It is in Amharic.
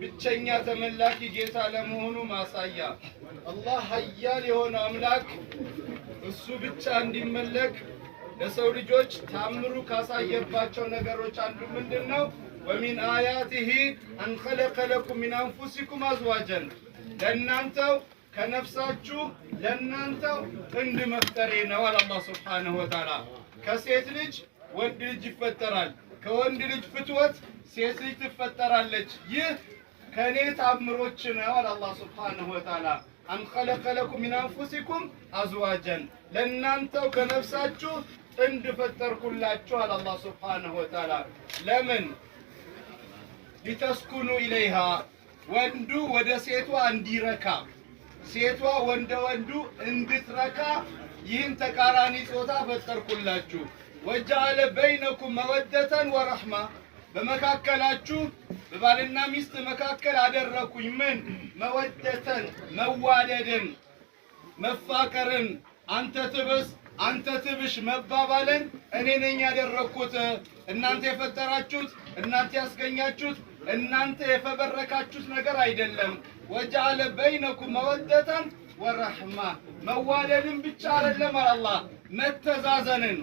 ብቸኛ ተመላኪ ጌታ ለመሆኑ ማሳያ አላህ ኃያል የሆነ አምላክ እሱ ብቻ እንዲመለክ ለሰው ልጆች ታምሩ ካሳየባቸው ነገሮች አንዱ ምንድነው? ومن آياته أن خلق لكم من أنفسكم أزواجا ለእናንተው ከነፍሳችሁ ለእናንተው እንድ መፍጠሬ ነው አለ አላህ ሱብሓነሁ ወተዓላ። ከሴት ልጅ ወንድ ልጅ ይፈጠራል፣ ከወንድ ልጅ ፍትወት ሴት ልጅ ትፈጠራለች። ይህ ከኔ ታምሮች ነው አለ አላህ ሱብሓነሁ ወተዓላ። أن خلق لكم من أنفسكم أزواجا ለእናንተው ከነፍሳችሁ እንድ ፈጠርኩላችሁ አለ አላህ ሱብሓነሁ ወተዓላ። ለምን? ሊተስኩኑ ኢለይሃ ወንዱ ወደ ሴቷ እንዲረካ ሴቷ ወንዱ እንድትረካ ይህን ተቃራኒ ጾታ ፈጠርኩላችሁ። ወጀዐለ በይነኩም መወደተን ወረሕማ በመካከላችሁ በባልና ሚስት መካከል አደረኩኝ ምን? መወደተን መዋደድን መፋቀርን አንተ ትብስ አንተ ትብሽ መባባልን እኔ ነኝ ያደረኩት። እናንተ የፈጠራችሁት እናንተ ያስገኛችሁት እናንተ የፈበረካችሁት ነገር አይደለም። ወጀዐለ በይነኩም መወደተን ወረሕማ መዋደድን ብቻ አይደለም አላህ መተዛዘንን